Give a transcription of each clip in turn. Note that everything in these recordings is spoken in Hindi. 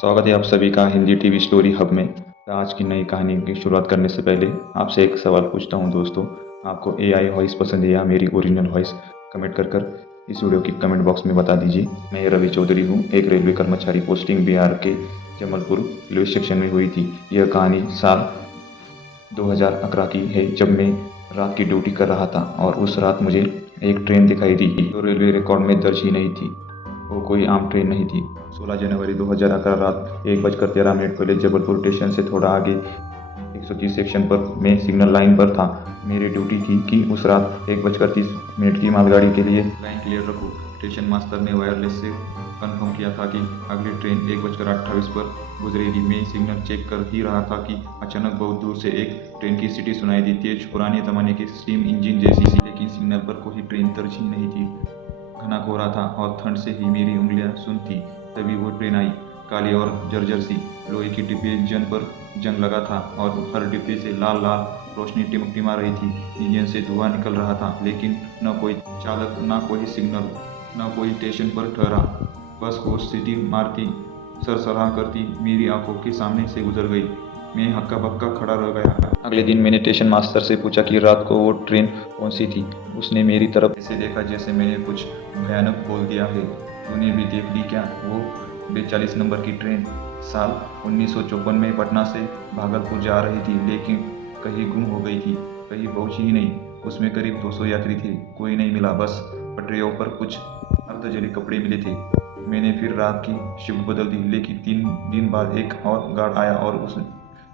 स्वागत है आप सभी का हिंदी टीवी स्टोरी हब में। आज की नई कहानी की शुरुआत करने से पहले आपसे एक सवाल पूछता हूं दोस्तों। आपको एआई वॉइस पसंद है या मेरी ओरिजिनल वॉइस? कमेंट कर इस वीडियो की कमेंट बॉक्स में बता दीजिए। मैं रवि चौधरी हूं, एक रेलवे कर्मचारी, पोस्टिंग बिहार के जमलपुर रेलवे स्टेशन में हुई थी। यह कहानी साल 2011 की है, जब मैं रात की ड्यूटी कर रहा था और उस रात मुझे एक ट्रेन दिखाई दी जो रेलवे रिकॉर्ड में दर्ज ही नहीं थी। वो कोई आम ट्रेन नहीं थी। 16 जनवरी 2011 रात 1:13 पहले जबलपुर स्टेशन से थोड़ा आगे 130 सेक्शन पर मैं सिग्नल लाइन पर था। मेरी ड्यूटी थी कि उस रात 1:30 की मालगाड़ी के लिए लाइन क्लियर रखूं। स्टेशन मास्टर ने वायरलेस से कंफर्म किया था कि अगली ट्रेन 1:28 पर गुजरेगी। मैं सिग्नल चेक कर ही रहा था कि अचानक बहुत दूर से एक ट्रेन की सीटी सुनाई दी, तेज पुराने जमाने की स्टीम इंजन जैसी, लेकिन सिग्नल पर कोई ट्रेन दर्ज ही नहीं थी। घना कोहरा था और ठंड से ही मेरी उंगलियां सुन्न थी। तभी वो ट्रेन आई, काली और जर्जर सी। लोहे की डिब्बे इंजन पर जंग लगा था और हर डिब्बे से लाल लाल रोशनी टिमटिमा रही थी। इंजन से धुआं निकल रहा था, लेकिन न कोई चालक, न कोई सिग्नल, न कोई स्टेशन पर ठहरा। बस वो सीटी मारती, सरसरा करती मेरी आंखों के सामने से गुजर गई। मैं हक्का बक्का खड़ा रह गया। अगले दिन मैंने स्टेशन मास्टर से पूछा कि रात को वो ट्रेन कौन सी थी। उसने मेरी तरफ ऐसे देखा जैसे मैंने कुछ भयानक बोल दिया है। तूने भी देख ली क्या? वो 42 नंबर की ट्रेन साल 1954 में पटना से भागलपुर जा रही थी, लेकिन कहीं गुम हो गई थी, कहीं पहुंची ही नहीं। उसमें करीब 200 यात्री थे, कोई नहीं मिला। बस पटरियों पर कुछ अर्धजले कपड़े मिले थे। मैंने फिर रात की शिफ्ट बदल दी, लेकिन 3 दिन बाद एक और गार्ड आया और उस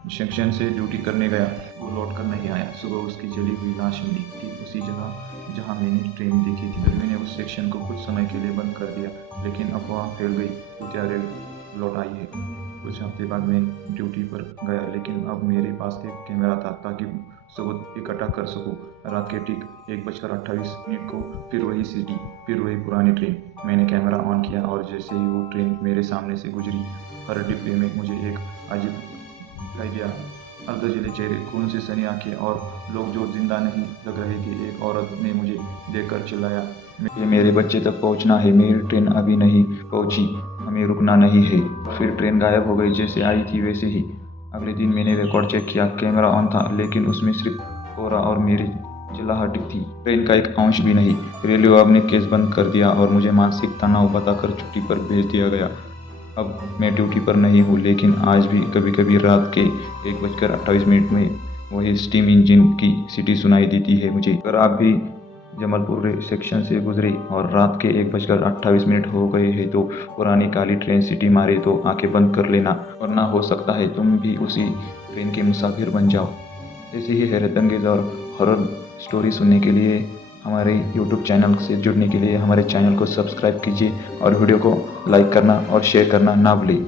सेक्शन से ड्यूटी करने गया। वो लौट कर नहीं आया। सुबह उसकी जली हुई लाश मिली थी उसी जगह जहां मैंने ट्रेन देखी थी। मैंने उस सेक्शन को कुछ समय के लिए बंद कर दिया, लेकिन अफवाह फैल गई कि क्या रेल लौट आई है। कुछ हफ्ते बाद मैं ड्यूटी पर गया, लेकिन अब मेरे पास एक कैमरा था ताकि सबूत इकट्ठा कर सकूं। रात के ठीक 1:28 को फिर वही सिटी, फिर वही पुरानी ट्रेन। मैंने कैमरा ऑन किया और जैसे ही वो ट्रेन मेरे सामने से गुजरी, हर डिब्बे में मुझे एक अजीब दिखाई दिया। अर्धजले चेहरे, खून से सनी आंखें और लोग जो जिंदा नहीं लग रहे थे। एक औरत ने मुझे देखकर चिल्लाया, मेरे बच्चे तक पहुंचना है, मेरी ट्रेन अभी नहीं पहुंची, हमें रुकना नहीं है। फिर ट्रेन गायब हो गई, जैसे आई थी वैसे ही। अगले दिन मैंने रिकॉर्ड चेक किया, कैमरा ऑन था, लेकिन उसमें सिर्फ कोहरा और मेरी चिल्लाहट थी। ट्रेन का एक अंश भी नहीं। रेलवे वाले ने केस बंद कर दिया और मुझे मानसिक तनाव बताकर छुट्टी पर भेज दिया गया। अब मैं ड्यूटी पर नहीं हूँ, लेकिन आज भी कभी कभी रात के 1:28 में वही स्टीम इंजन की सीटी सुनाई देती है मुझे। अगर आप भी जमलपुर सेक्शन से गुजरे और रात के 1:28 हो गए हैं तो पुरानी काली ट्रेन सीटी मारे तो आंखें बंद कर लेना, वरना हो सकता है तुम भी उसी ट्रेन के मुसाफिर बन जाओ। ऐसे ही हैरतअंगेज और हॉरर स्टोरी सुनने के लिए हमारे YouTube चैनल से जुड़ने के लिए हमारे चैनल को सब्सक्राइब कीजिए और वीडियो को लाइक करना और शेयर करना ना भूलिए।